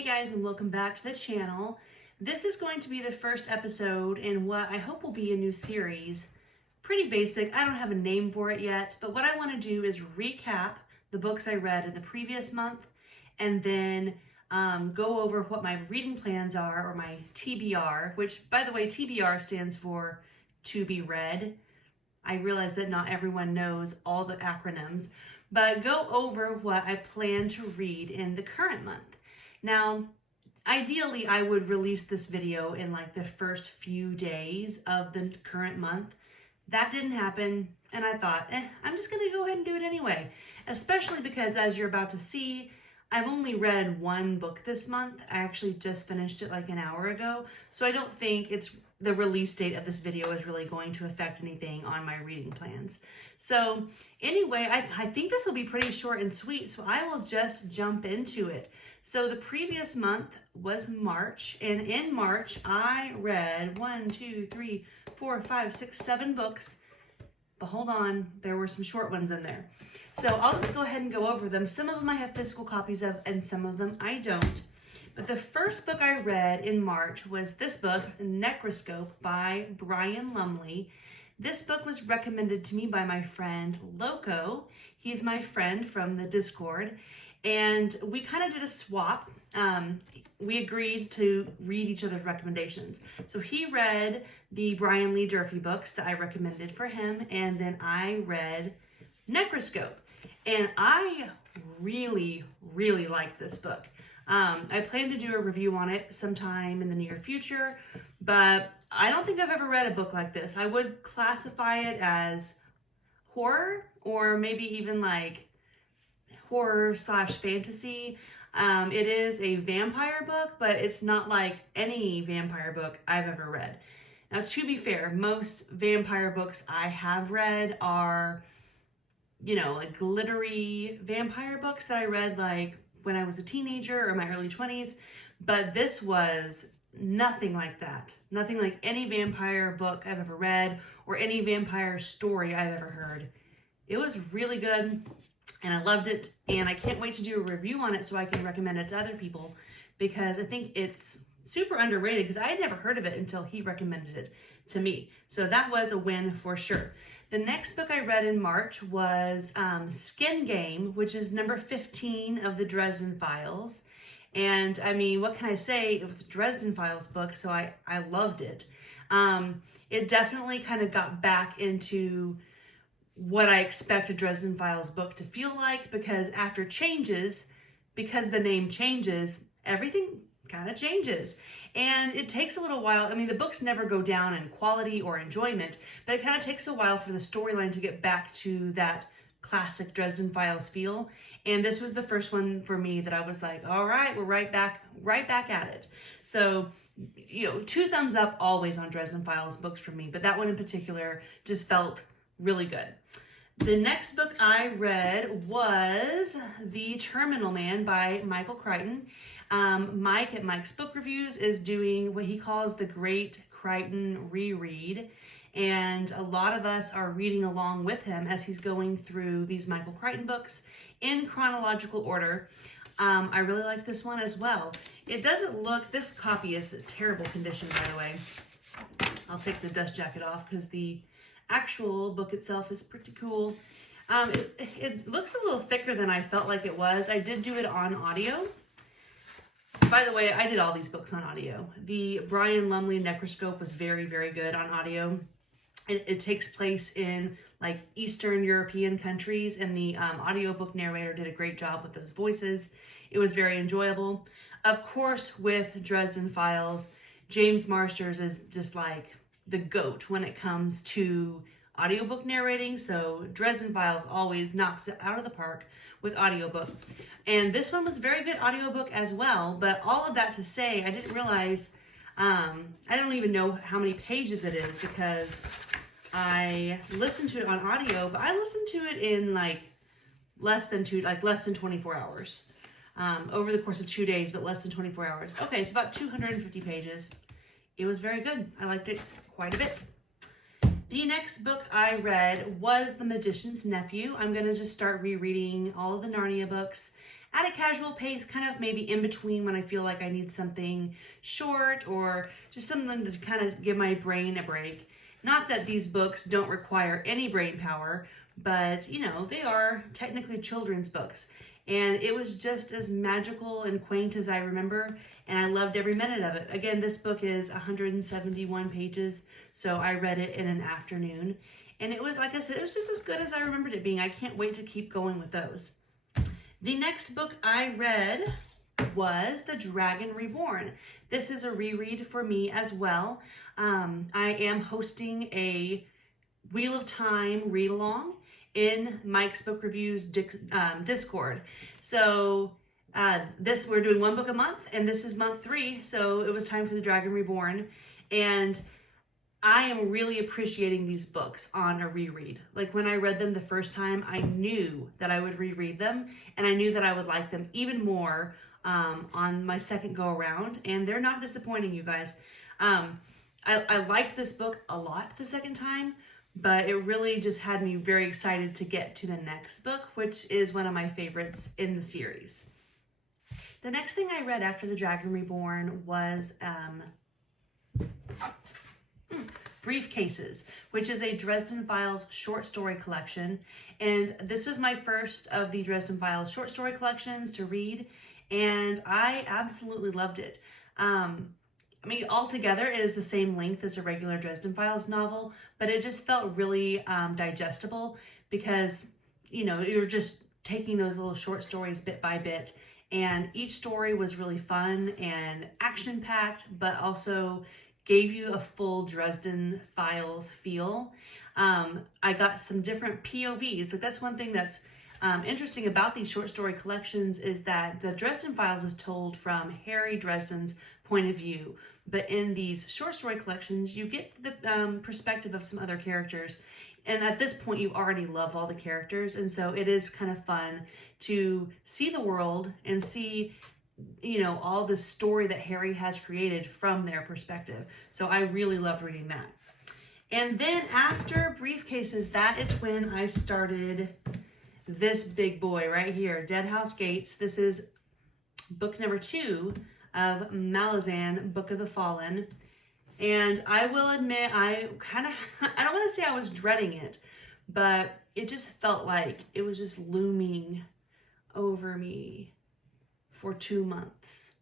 Hey guys, and welcome back to the channel. This is going to be the first episode in what I hope will be a new series. Pretty basic, I don't have a name for it yet, but what I want to do is recap the books I read in the previous month and then go over what my reading plans are, or my TBR, which, by the way, TBR stands for to be read. I realize that not everyone knows all the acronyms, but go over what I plan to read in the current month. Now, ideally, I would release this video in like the first few days of the current month. That didn't happen, and I thought, I'm just gonna go ahead and do it anyway, especially because, as you're about to see, I've only read one book this month. I actually just finished it like an hour ago, so I don't think the release date of this video is really going to affect anything on my reading plans. So anyway, I think this will be pretty short and sweet, so I will just jump into it. So the previous month was March, and in March I read 7 books, but hold on, there were some short ones in there. So I'll just go ahead and go over them. Some of them I have physical copies of, and some of them I don't. But the first book I read in March was this book, Necroscope by Brian Lumley. This book was recommended to me by my friend Loco. He's my friend from the Discord, and we kind of did a swap. We agreed to read each other's recommendations. So he read the Brian Lee Durfee books that I recommended for him, and then I read Necroscope. And I really, really liked this book. I plan to do a review on it sometime in the near future, but I don't think I've ever read a book like this. I would classify it as horror, or maybe even like horror/fantasy. It is a vampire book, but it's not like any vampire book I've ever read. Now, to be fair, most vampire books I have read are, like glittery vampire books that I read like when I was a teenager or my early 20s, but this was nothing like that. Nothing like any vampire book I've ever read or any vampire story I've ever heard. It was really good, and I loved it, and I can't wait to do a review on it so I can recommend it to other people, because I think it's super underrated, because I had never heard of it until he recommended it to me. So that was a win for sure. The next book I read in March was Skin Game, which is number 15 of the Dresden Files. And I mean, what can I say? It was a Dresden Files book, so I loved it. It definitely kind of got back into what I expect a Dresden Files book to feel like, because after changes, because the name changes, everything kind of changes. And it takes a little while. I mean, the books never go down in quality or enjoyment, but it kind of takes a while for the storyline to get back to that classic Dresden Files feel. And this was the first one for me that I was like, all right, we're right back at it. So, 2 thumbs up always on Dresden Files books for me, but that one in particular just felt really good. The next book I read was The Terminal Man by Michael Crichton. Mike at Mike's Book Reviews is doing what he calls the Great Crichton Reread, and a lot of us are reading along with him as he's going through these Michael Crichton books in chronological order. I really like this one as well. It doesn't look, this copy is in terrible condition, by the way. I'll take the dust jacket off because the actual book itself is pretty cool. It looks a little thicker than I felt like it was. I did do it on audio. By the way, I did all these books on audio. The Brian Lumley Necroscope was very, very good on audio. It takes place in like Eastern European countries, and the audiobook narrator did a great job with those voices. It was very enjoyable. Of course, with Dresden Files, James Marsters is just like the GOAT when it comes to audiobook narrating. So Dresden Files always knocks it out of the park with audiobook. And this one was a very good audiobook as well. But all of that to say, I didn't realize, I don't even know how many pages it is, because I listened to it on audio, but I listened to it in like less than 24 hours. Over the course of 2 days, but less than 24 hours. Okay, so about 250 pages. It was very good. I liked it quite a bit. The next book I read was The Magician's Nephew. I'm going to just start rereading all of the Narnia books at a casual pace, kind of maybe in between when I feel like I need something short or just something to kind of give my brain a break. Not that these books don't require any brain power, but you know, they are technically children's books. And it was just as magical and quaint as I remember, and I loved every minute of it. Again, this book is 171 pages, so I read it in an afternoon. And it was, like I said, it was just as good as I remembered it being. I can't wait to keep going with those. The next book I read was The Dragon Reborn. This is a reread for me as well. I am hosting a Wheel of Time read-along in Mike's Book Reviews Discord. So we're doing one book a month, and this is month 3, so it was time for The Dragon Reborn. And I am really appreciating these books on a reread. Like when I read them the first time, I knew that I would reread them, and I knew that I would like them even more on my second go around, and they're not disappointing, you guys. I liked this book a lot the second time, but it really just had me very excited to get to the next book, which is one of my favorites in the series. The next thing I read after The Dragon Reborn was Briefcases, which is a Dresden Files short story collection. And this was my first of the Dresden Files short story collections to read, and I absolutely loved it. I mean, altogether it is the same length as a regular Dresden Files novel, but it just felt really digestible because, you know, you're just taking those little short stories bit by bit, and each story was really fun and action-packed, but also gave you a full Dresden Files feel. I got some different POVs. Like, that's one thing that's interesting about these short story collections, is that the Dresden Files is told from Harry Dresden's point of view, but in these short story collections you get the perspective of some other characters, and at this point you already love all the characters, and so it is kind of fun to see the world and see, you know, all the story that Harry has created from their perspective. So I really loved reading that. And then after Briefcases, that is when I started this big boy right here, Dead House Gates. This is book number 2 of Malazan, Book of the Fallen. And I will admit, I don't want to say I was dreading it, but it just felt like it was just looming over me for 2 months.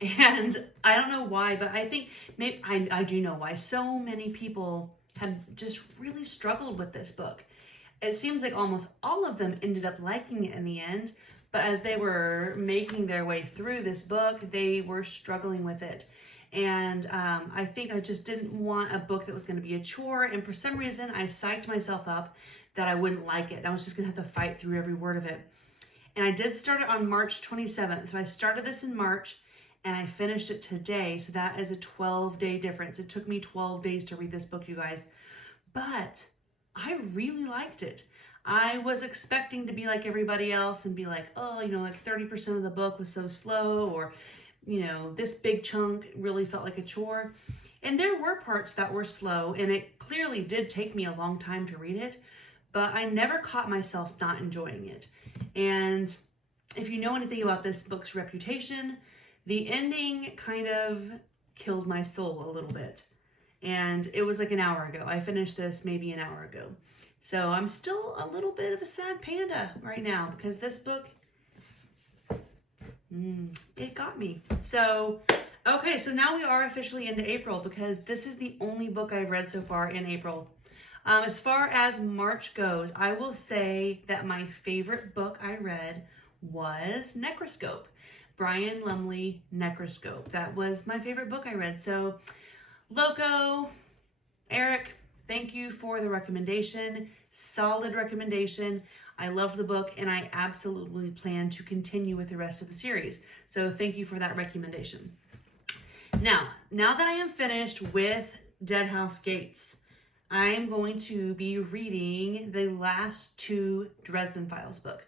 And I don't know why, but I think maybe I do know why. So many people had just really struggled with this book. It seems like almost all of them ended up liking it in the end, but as they were making their way through this book, they were struggling with it. And I think I just didn't want a book that was going to be a chore, and for some reason I psyched myself up that I wouldn't like it. I was just going to have to fight through every word of it. And I did start it on March 27th. So I started this in March and I finished it today. So that is a 12-day difference. It took me 12 days to read this book, you guys. But I really liked it. I was expecting to be like everybody else and be like, oh, you know, like 30% of the book was so slow, or, you know, this big chunk really felt like a chore. And there were parts that were slow, and it clearly did take me a long time to read it, but I never caught myself not enjoying it. And if you know anything about this book's reputation, the ending kind of killed my soul a little bit. And it was like an hour ago. I finished this maybe an hour ago. So I'm still a little bit of a sad panda right now because this book, it got me. So, okay, so now we are officially into April because this is the only book I've read so far in April. As far as March goes, I will say that my favorite book I read was Necroscope. Brian Lumley, Necroscope. That was my favorite book I read. So, Loco, Eric, thank you for the recommendation. Solid recommendation. I love the book, and I absolutely plan to continue with the rest of the series. So thank you for that recommendation. Now that I am finished with Dead House Gates, I am going to be reading the last 2 Dresden Files book.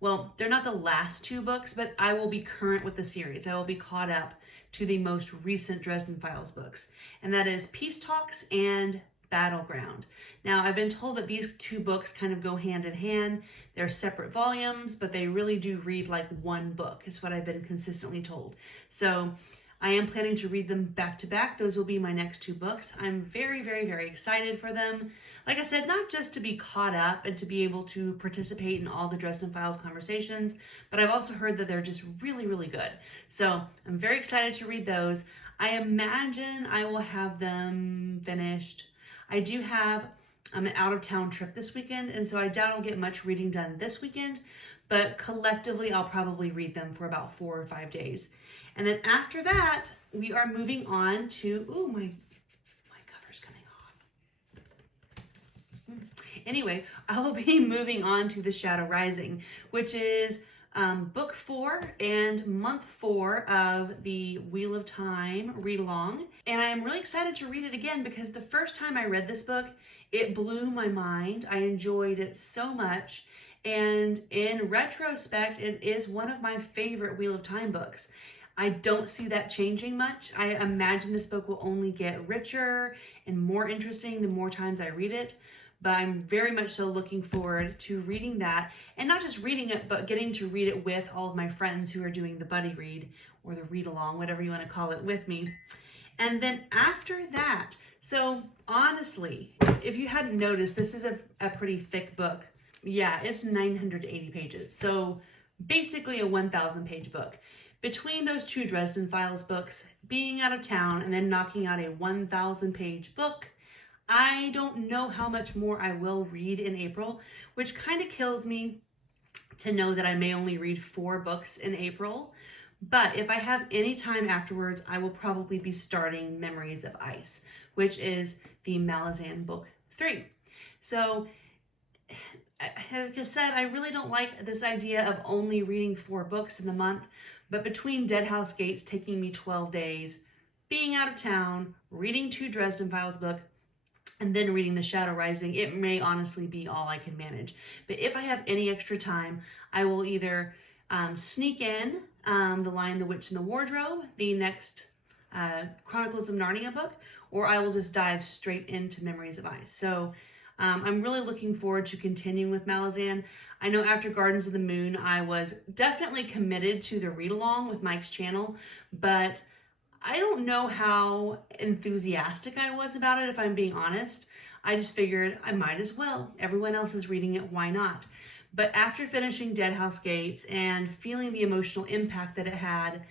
Well, they're not the last 2 books, but I will be current with the series. I will be caught up to the most recent Dresden Files books, and that is Peace Talks and Battleground. Now, I've been told that these two books kind of go hand in hand. They're separate volumes, but they really do read like one book, is what I've been consistently told. So I am planning to read them back to back. Those will be my next two books. I'm very, very, very excited for them. Like I said, not just to be caught up and to be able to participate in all the Dresden Files conversations, but I've also heard that they're just really, really good. So I'm very excited to read those. I imagine I will have them finished. I do have an out-of-town trip this weekend, and so I doubt I'll get much reading done this weekend, but collectively I'll probably read them for about 4 or 5 days. And then after that, we are moving on to, ooh, my cover's coming off. Anyway, I will be moving on to The Shadow Rising, which is book 4 and month 4 of the Wheel of Time read-along. And I am really excited to read it again because the first time I read this book, it blew my mind. I enjoyed it so much. And in retrospect, it is one of my favorite Wheel of Time books. I don't see that changing much. I imagine this book will only get richer and more interesting the more times I read it. But I'm very much so looking forward to reading that, and not just reading it, but getting to read it with all of my friends who are doing the buddy read or the read along, whatever you want to call it, with me. And then after that, so honestly, if you hadn't noticed, this is a pretty thick book. Yeah, it's 980 pages. So basically a 1,000 page book. Between those two Dresden Files books, being out of town and then knocking out a 1,000 page book, I don't know how much more I will read in April, which kind of kills me to know that I may only read 4 books in April. But if I have any time afterwards, I will probably be starting Memories of Ice, which is the Malazan book 3. So, like I said, I really don't like this idea of only reading 4 books in the month, but between Dead House Gates taking me 12 days, being out of town, reading 2 Dresden Files books, and then reading The Shadow Rising, it may honestly be all I can manage. But if I have any extra time, I will either sneak in The Lion, the Witch, and the Wardrobe, the next Chronicles of Narnia book, or I will just dive straight into Memories of Ice. So I'm really looking forward to continuing with Malazan. I know after Gardens of the Moon, I was definitely committed to the read-along with Mike's channel, but I don't know how enthusiastic I was about it, if I'm being honest. I just figured I might as well. Everyone else is reading it, why not? But after finishing Dead House Gates and feeling the emotional impact that it had,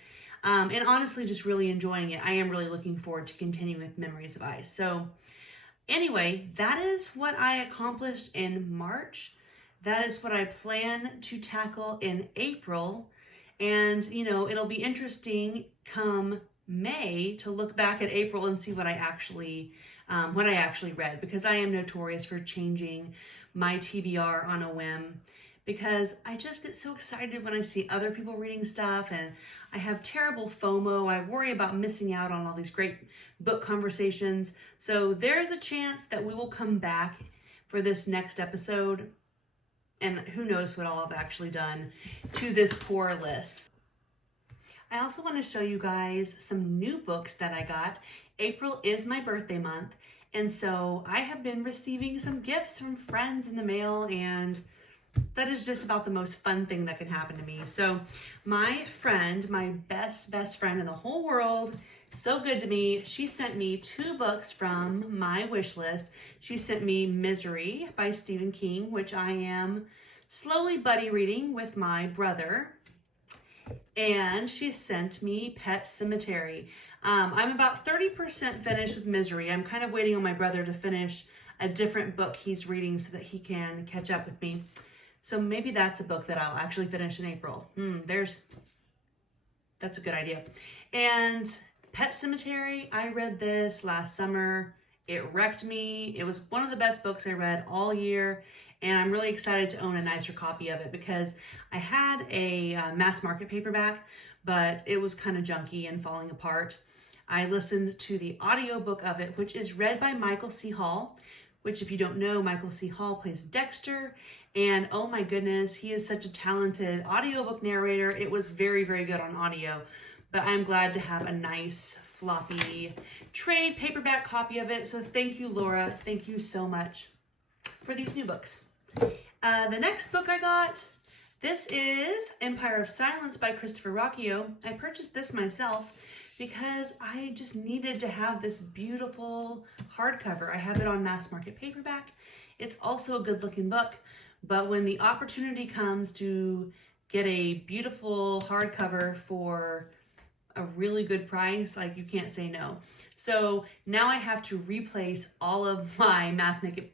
and honestly just really enjoying it, I am really looking forward to continuing with Memories of Ice. So anyway, that is what I accomplished in March. That is what I plan to tackle in April. And, you know, it'll be interesting come May to look back at April and see what I actually read, because I am notorious for changing my TBR on a whim, because I just get so excited when I see other people reading stuff, and I have terrible FOMO. I worry about missing out on all these great book conversations. So there's a chance that we will come back for this next episode, and who knows what I'll have actually done to this poor list. I also want to show you guys some new books that I got. April is my birthday month, and so I have been receiving some gifts from friends in the mail, and that is just about the most fun thing that can happen to me. So my friend, my best friend in the whole world, so good to me, she sent me 2 books from my wish list. She sent me Misery by Stephen King, which I am slowly buddy reading with my brother. And she sent me Pet Sematary. I'm about 30% finished with Misery. I'm kind of waiting on my brother to finish a different book he's reading so that he can catch up with me. So maybe that's a book that I'll actually finish in April. That's a good idea. And Pet Sematary, I read this last summer. It wrecked me. It was one of the best books I read all year. And I'm really excited to own a nicer copy of it because I had a mass market paperback, but it was kind of junky and falling apart. I listened to the audiobook of it, which is read by Michael C. Hall, which if you don't know, Michael C. Hall plays Dexter. And oh my goodness, he is such a talented audiobook narrator. It was very, very good on audio, but I'm glad to have a nice floppy trade paperback copy of it. So thank you, Laura. Thank you so much for these new books. The next book I got, this is Empire of Silence by Christopher Ruocchio. I purchased this myself because I just needed to have this beautiful hardcover. I have it on mass market paperback. It's also a good looking book, but when the opportunity comes to get a beautiful hardcover for a really good price, like, you can't say no. So now I have to replace all of my mass market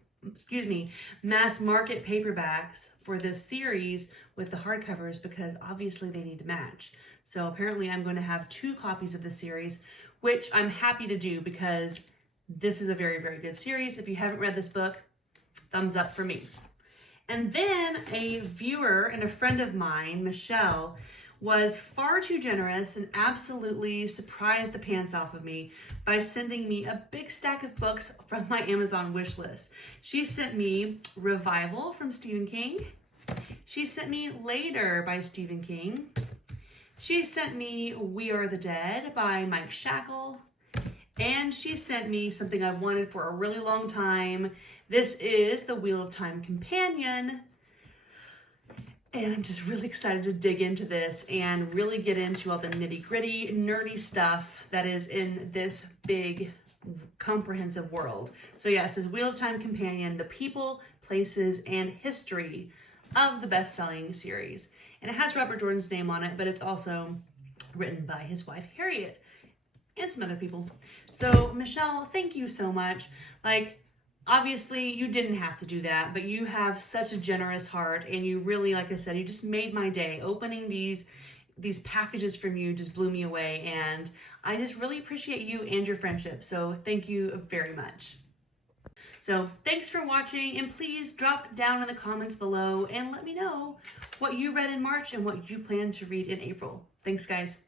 paperbacks for this series with the hardcovers because obviously they need to match. So apparently I'm going to have 2 copies of the series, which I'm happy to do because this is a very, very good series. If you haven't read this book, thumbs up for me. And then a viewer and a friend of mine, Michelle, was far too generous and absolutely surprised the pants off of me by sending me a big stack of books from my Amazon wish list. She sent me Revival from Stephen King. She sent me Later by Stephen King. She sent me We Are the Dead by Mike Shackle. And she sent me something I've wanted for a really long time. This is the Wheel of Time Companion. And I'm just really excited to dig into this and really get into all the nitty-gritty, nerdy stuff that is in this big, comprehensive world. So yeah, it says Wheel of Time Companion, the people, places, and history of the best-selling series. And it has Robert Jordan's name on it, but it's also written by his wife, Harriet, and some other people. So Michelle, thank you so much. Like, obviously, you didn't have to do that, but you have such a generous heart, and you really, like I said, you just made my day. Opening these packages from you just blew me away, and I just really appreciate you and your friendship. So thank you very much. So thanks for watching, and please drop down in the comments below and let me know what you read in March and what you plan to read in April. Thanks, guys.